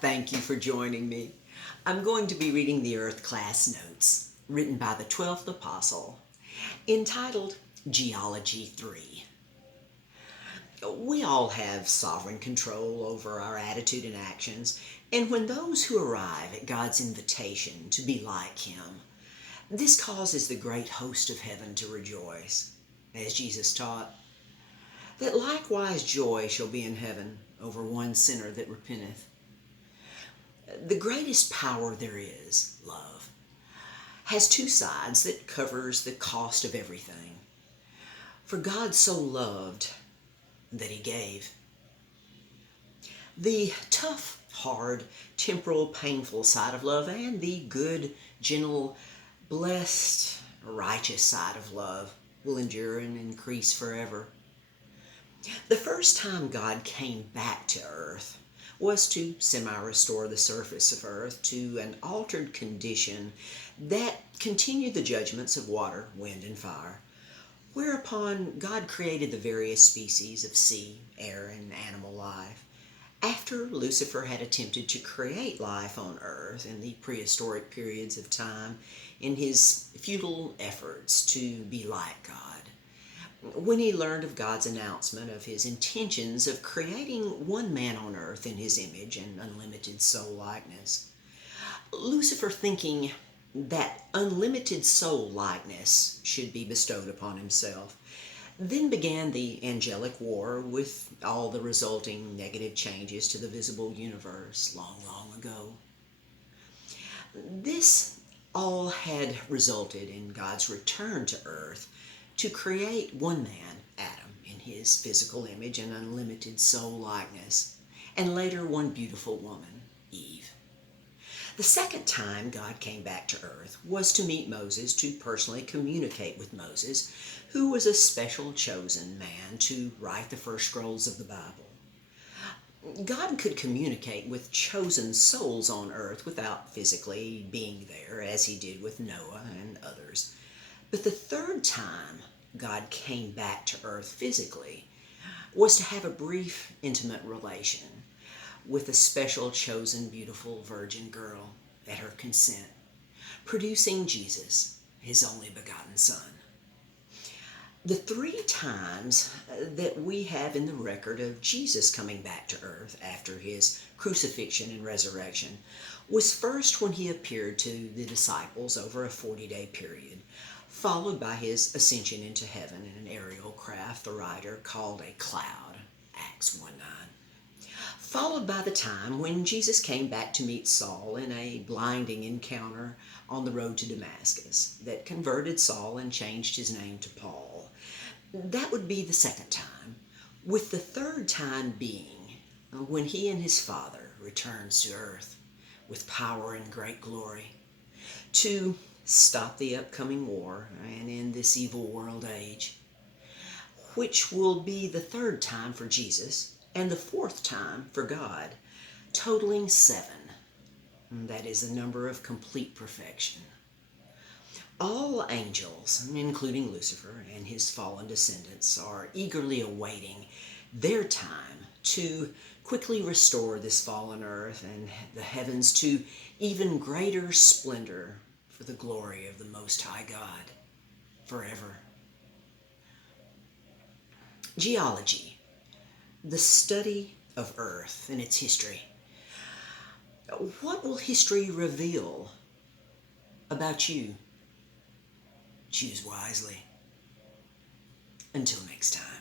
Thank you for joining me. I'm going to be reading the Earth class notes written by the 12th Apostle, entitled Geology 3. We all have sovereign control over our attitude and actions, and when those who arrive at God's invitation to be like Him, this causes the great host of heaven to rejoice, as Jesus taught, that likewise joy shall be in heaven over one sinner that repenteth. The greatest power there is, love, has two sides that covers the cost of everything. For God so loved that He gave. The tough, hard, temporal, painful side of love and the good, gentle, blessed, righteous side of love will endure and increase forever. The first time God came back to earth was to semi-restore the surface of earth to an altered condition that continued the judgments of water, wind, and fire, whereupon God created the various species of sea, air, and animal life. After Lucifer had attempted to create life on earth in the prehistoric periods of time in his futile efforts to be like God, when he learned of God's announcement of his intentions of creating one man on earth in his image and unlimited soul likeness, Lucifer, thinking that unlimited soul likeness should be bestowed upon himself, then began the angelic war with all the resulting negative changes to the visible universe long, long ago. This all had resulted in God's return to earth to create one man, Adam, in his physical image and unlimited soul likeness, and later one beautiful woman, Eve. The second time God came back to earth was to meet Moses, to personally communicate with Moses, who was a special chosen man to write the first scrolls of the Bible. God could communicate with chosen souls on earth without physically being there, as he did with Noah and others. But the third time God came back to earth physically was to have a brief, intimate relation with a special, chosen, beautiful virgin girl at her consent, producing Jesus, his only begotten Son. The three times that we have in the record of Jesus coming back to earth after his crucifixion and resurrection was first when he appeared to the disciples over a 40-day period, followed by his ascension into heaven in an aerial craft the writer called a cloud, Acts 1:9. Followed by the time when Jesus came back to meet Saul in a blinding encounter on the road to Damascus that converted Saul and changed his name to Paul. That would be the second time, with the third time being when he and his Father returns to earth with power and great glory to stop the upcoming war and end this evil world age, which will be the third time for Jesus and the fourth time for God, totaling 7. That is a number of complete perfection. All angels, including Lucifer and his fallen descendants, are eagerly awaiting their time to quickly restore this fallen earth and the heavens to even greater splendor for the glory of the Most High God forever. Geology, the study of Earth and its history. What will history reveal about you? Choose wisely. Until next time.